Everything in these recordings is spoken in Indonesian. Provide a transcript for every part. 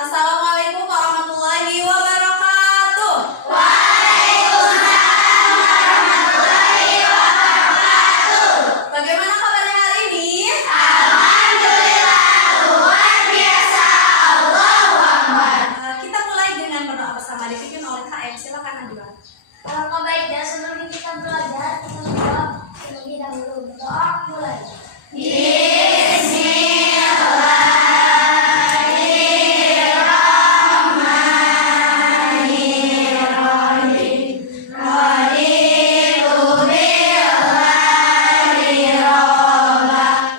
Assalamualaikum warahmatullahi wabarakatuh. Waalaikumsalam warahmatullahi wabarakatuh. Bagaimana kabarnya hari ini? Alhamdulillah, luar biasa. Allahu Akbar. Kita mulai dengan berdoa bersama dipimpin oleh KM. Silakan Najwa. Alangkah baiknya sebelum kita belajar, kita berdoa terlebih dahulu. Berdoa mulai.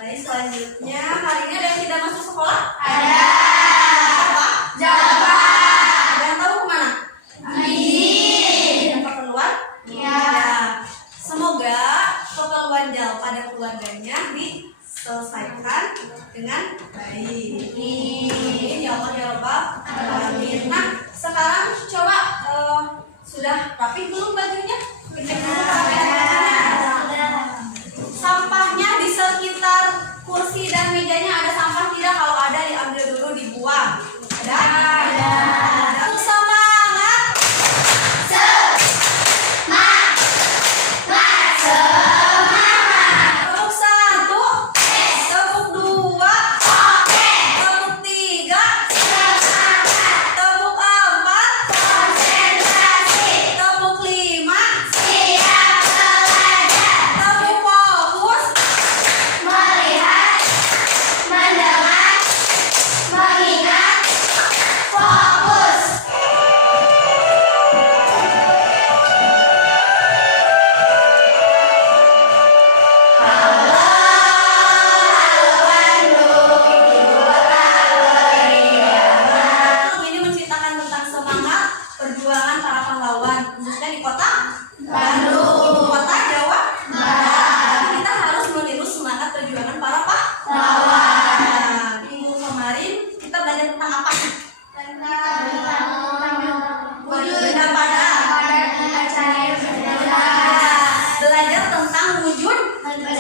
Baik, selanjutnya hari ini ada yang tidak masuk sekolah? Ada. Apa? Jawaban. Ada yang tahu kemana? Izin. Apa keluar? Ya. Semoga keperluan Jal pada keluarganya diselesaikan dengan baik. Amin ya Allah ya Rabbal alamin. Nah, sekarang coba sudah rapi belum bajunya? Cek dulu kebersihan bajunya. Sampahnya di sekitar kursi dan mejanya ada sampah tidak? Kalau ada diambil dulu dibuang. Ada? Ada. Semangat. Tepuk satu, tepuk dua, tepuk tiga, tepuk empat, tepuk lima, tepuk fokus. Melihat, mendengar, mengingat, fokus. Film ini menceritakan tentang semangat perjuangan para pahlawan, khususnya di kota Bandung, ibu kota Jawa Barat. Kita harus meniru semangat perjuangan para pahlawan. Minggu kemarin kita belajar tentang apa? Wujud dan padat. Belajar tentang wujud benda.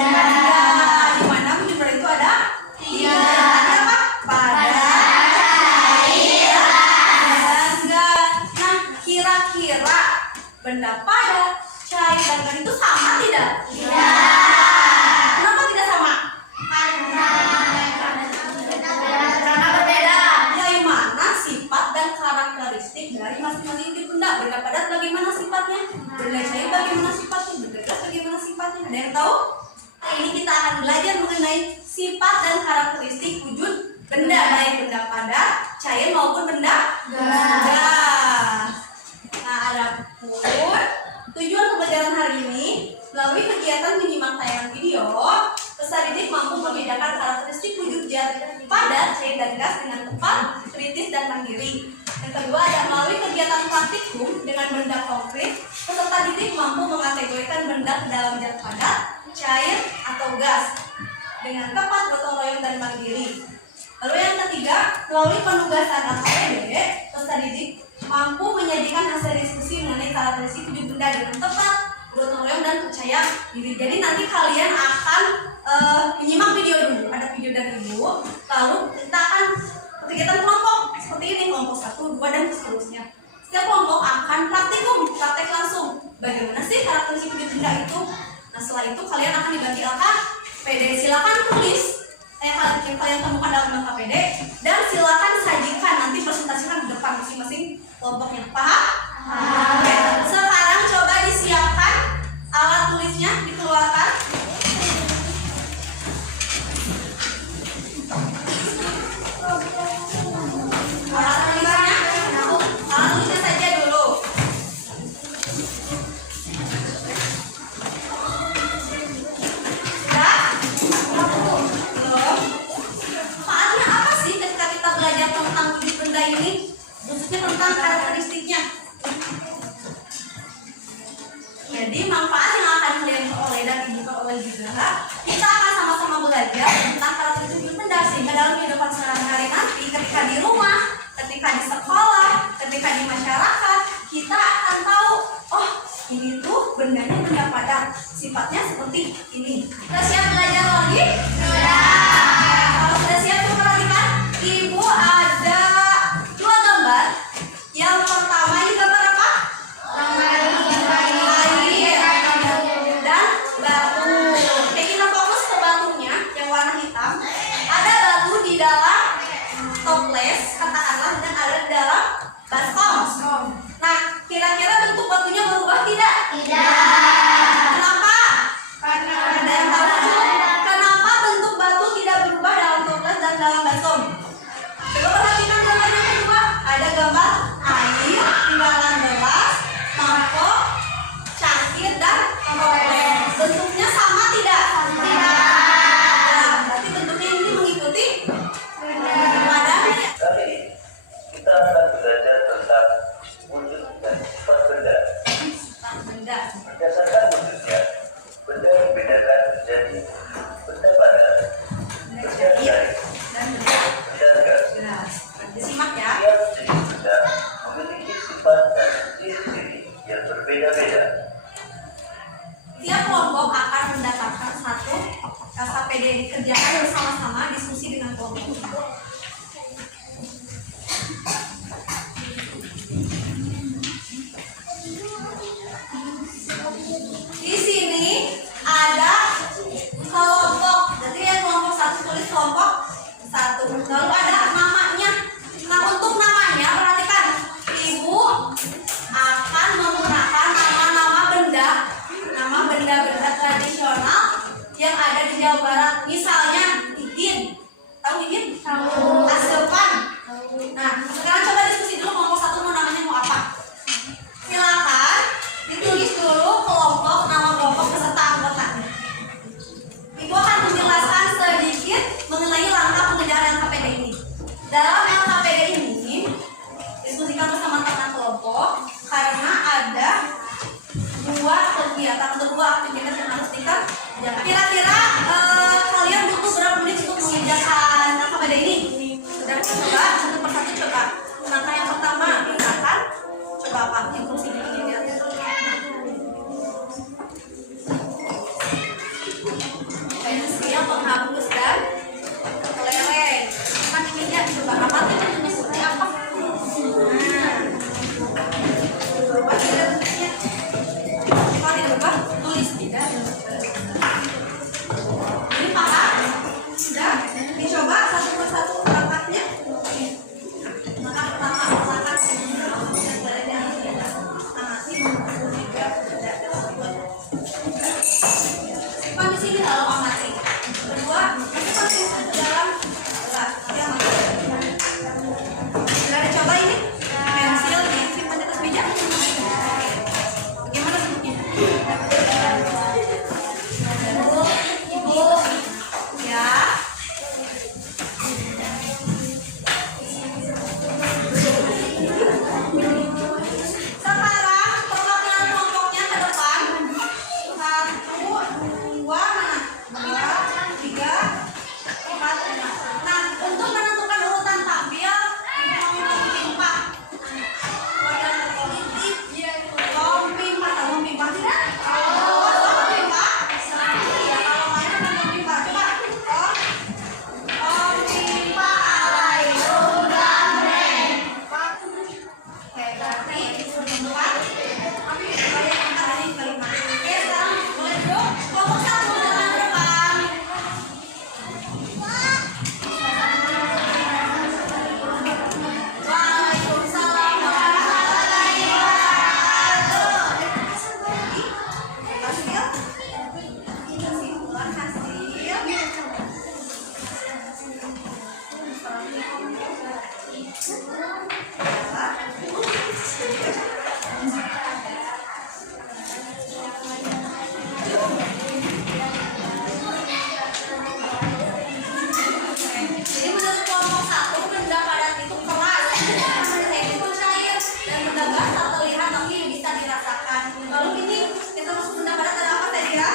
Di mana wujud benda itu ada tiga. Ada apa? Padat, cair, dan gas. Nah, kira-kira benda padat, cair, dan gas itu sama tidak? Kenapa tidak sama? Karena berbeda. Dari mana sifat dan karakteristik dari masing-masing wujud benda? Benda padat bagaimana sifatnya? Benda cair bagaimana sifatnya? Benda gas bagaimana sifatnya? Ada yang tahu? Nah, ini kita akan belajar mengenai sifat dan karakteristik wujud benda, baik benda padat, cair maupun benda gas. Nah, adapun tujuan pembelajaran hari ini melalui kegiatan menyimak tayangan video, peserta didik mampu membedakan karakteristik wujud padat, cair, dan gas dengan tepat, kritis, dan mandiri. Yang kedua ada melalui kegiatan praktikum dengan benda konkret, peserta didik mampu mengategorikan benda ke dalam zat padat, cair, atau gas dengan tepat, gotong royong, dan mandiri. Lalu yang ketiga, melalui penugasan AKPD, peserta didik mampu menyajikan hasil diskusi mengenai karakteristik wujud benda dengan tepat, gotong royong, dan percaya diri. Jadi nanti kalian akan menyimak video dulu, ada video dari ibu, lalu kita akan kegiatan kelompok seperti ini, kelompok 1, 2, dan seterusnya. Setiap kelompok akan praktek langsung. Bagaimana sih karakteristik wujud benda itu? Nah, setelah itu kalian akan dibagi LKPD. Silakan tulis yang kalian temukan dalam LKPD dan silakan sajikan, nanti presentasikan di depan masing-masing kelompoknya. Paham? Oke. Sekarang coba disiapkan alat tulisnya, dikeluarkan. Alat tulisnya saja dulu. Sudah? Belum? Manfaatnya apa sih ketika kita belajar tentang wujud benda ini? Khususnya tentang karakteristiknya. Jadi manfaat yang akan kalian peroleh dan ibu peroleh juga, kita akan sama-sama belajar tentang karakteristik wujud benda, sehingga dalam kehidupan sehari-hari nanti, ketika di rumah, ketika di sekolah, ketika di masyarakat, kita akan tahu, oh ini tuh bendanya benda padat, sifatnya seperti ini. Sudah siap belajar lagi? Sudah. Kalau sudah siap, perhatikan, ibu ada toples katakanlah dan ada di dalam baskom. Nah, kira-kira bentuk batunya berubah tidak? Kenapa? Karena Ada yang tahu? Kenapa bentuk batu tidak berubah dalam toples dan dalam baskom? Coba perhatikan gambar yang kedua. Ada gambar air, tinggalan gelas, mangkok, cangkir, dan toples. Bentuknya sama tidak? Nah, berarti bentuknya ini mengikuti padannya. Kali ini kita akan belajar tentang wujud dan sifat benda. Benda. Berdasarkan wujudnya, benda dibedakan menjadi benda padat, benda garis, Dan benda benda gas. gelas. Disimak ya. Setiap jenis benda memiliki sifat dan ciri-ciri yang berbeda-beda. Tiap kelompok akan mendapatkan satu KPD dikerjakan bersama-sama diskusi dengan kelompok. Di sini ada kelompok. Jadi yang kelompok satu tulis kelompok satu. Lalu ada namanya. Nah, untuk namanya perhatikan. Ibu akan menggunakan nama benda-benda tradisional yang ada di Jawa Barat. Misalnya Igin. Tahu Igin? Tahu. Asepan. Nah, sekarang coba diskusi dulu kelompok satu mau namanya mau apa. Silakan ditulis dulu nama kelompok beserta anggotanya. Ibu akan menjelaskan sedikit mengenai langkah pengejaran LKPD ini. Dalam LKPD ini diskusikan bersama teman kelompok karena ada dua kegiatan atau dua aktivitas yang harus dikerjakan. Kira-kira kalian butuh berapa menit untuk mengerjakan LKPD ini? Sudah coba satu persatu coba. Langkah yang pertama misalkan coba apa? Instruksinya ini lihat. Pensil, penghapus dan kelereng. Kan ini ya coba amati bentuknya seperti apa. Nah, berubah tidak bentuknya? Kalau tidak berubah, tulis tidak. Ini paham? Sudah? Dicoba satu persatu langkahnya. Langkah pertama, amati. Simpan di sini kalau amati. Kedua, masukkan ke dalam gelas. Yang sudah dicoba ini? Pensil disimpan di atas meja. Bagaimana bentuknya? Ibu, ya. Sekarang perwakilan kelompoknya ke depan. 1, 2, mana? 2, 3, 4, 5. Nah, untuk menentukan urutan tampil, pimpah. Pimpah, tahu pimpah tidak? Tahu pimpah? Iya, kalau main ada pimpah. Coba. Pimpah alaikum gambreng. Oke, berarti kesimpulan banyak angka dari kalimat. Oke, sekarang mulai dulu. Kelompok satu jalan ke depan. Waalaikumsalam warahmatullahi wabarakatuh. Hasil? Kesimpulan hasil. Jadi menurut kelompok satu benda padat itu keras, benda itu cair dan benda gas tak terlihat tapi bisa dirasakan. Lalu ini kita masuk benda padat ada apa tadi ya?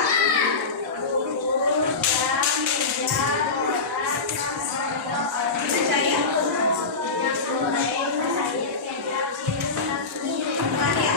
Benda cair. Terakhir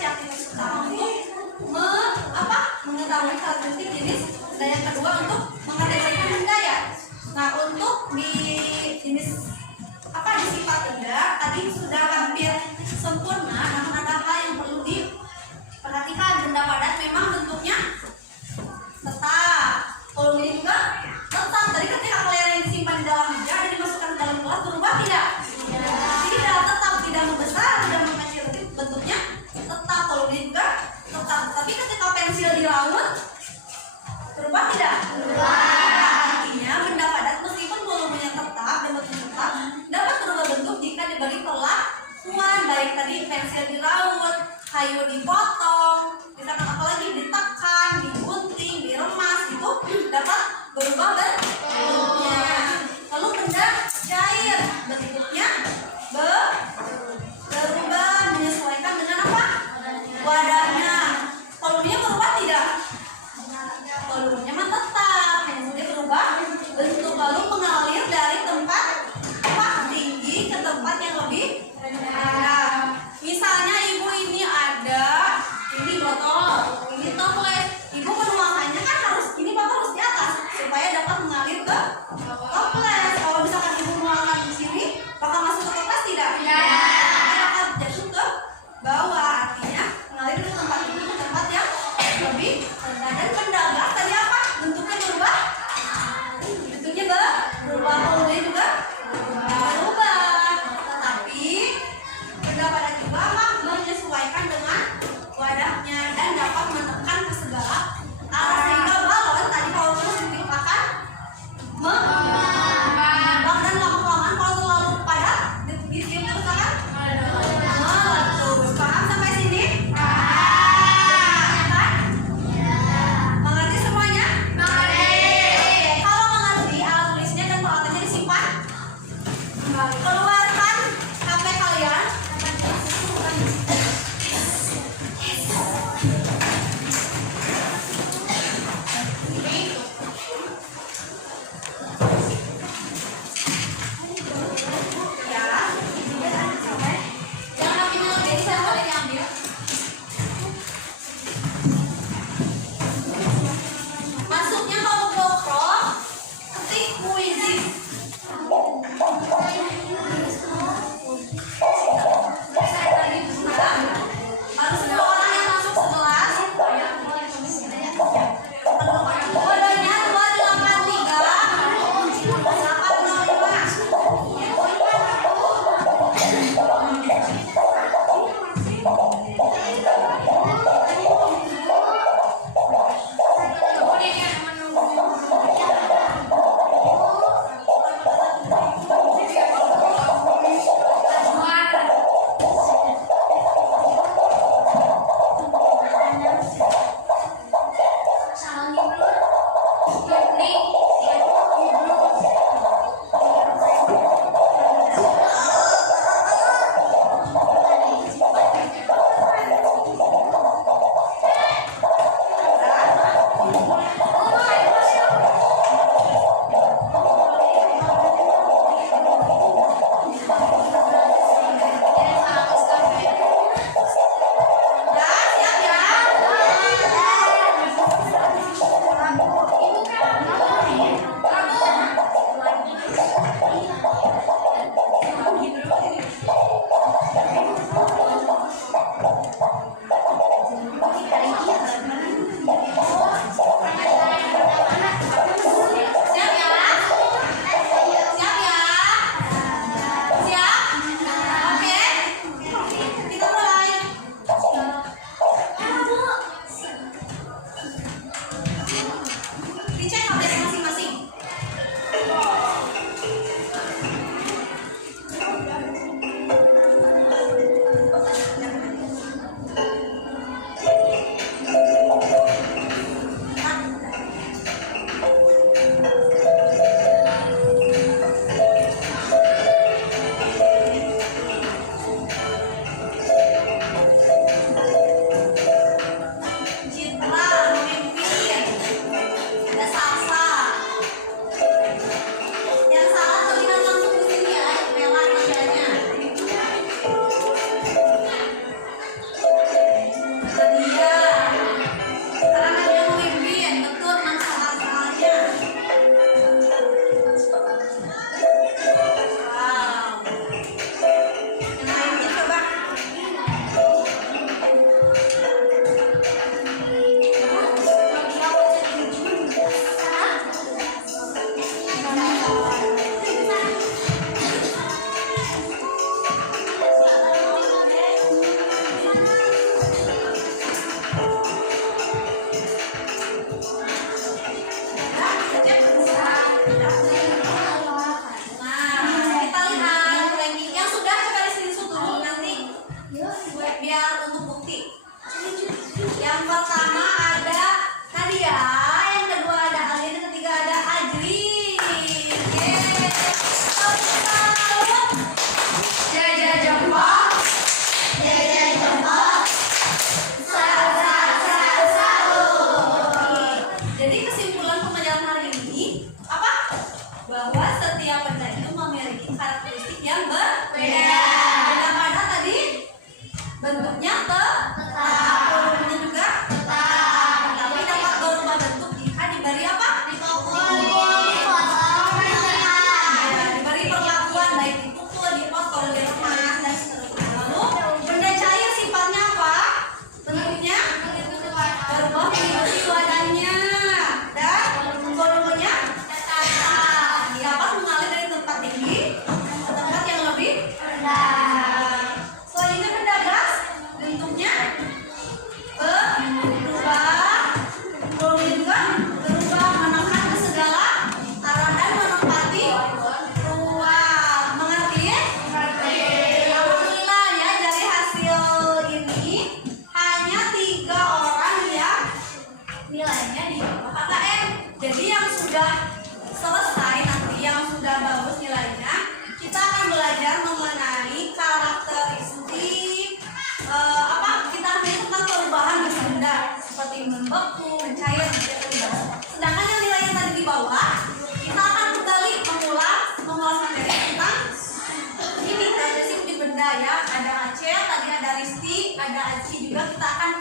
si aktivitas pertama untuk mengetahui karakteristik jenis, dan yang kedua untuk mengategorikan benda ya. Nah, untuk di jenis di sifat benda tadi sudah hampir sempurna, namun ada hal yang perlu diperhatikan. Benda padat memang bentuknya tetap, volumenya juga tetap. Tadi ketika kelereng yang disimpan di dalam meja dan dimasukkan ke dalam gelas berubah tidak? Tidak, tetap tidak membesar, tidak mengecil, tapi bentuknya tetap, volumenya juga tetap. Tapi ketika pensil dilaut berubah tidak? Artinya benda padat meskipun volumenya tetap dan bentuknya tetap dapat berubah bentuk jika diberi perlakuan, baik tadi pensil diraut, kayu dipotong, misalkan apalagi ditekan, digunting, diremas gitu dapat berubah bentuknya. Lalu benda cair bentuknya berubah menyesuaikan dengan apa? Wadahnya. Volumenya berubah tidak? Volumenya mah tetap, hanya saja berubah bentuk, lalu mengalir dari tempat tinggi ke tempat yang lebih rendah. Misalnya ibu ini ada ini botol, ini toples. Ibu penuangannya kan harus ini botol harus di atas supaya dapat mengalir ke toples. Kalau misalkan ibu menuangkan di sini, bakal masuk ke toples tidak? Tidak. Bakal jatuh ke bawah, artinya mengalir ke seperti membeku, mencair, sedangkan yang nilai yang tadi di bawah kita akan kembali mengulas materi tentang ini karakteristik benda ya. Ada Acel, tadi ada Risti, ada Aci juga. Kita akan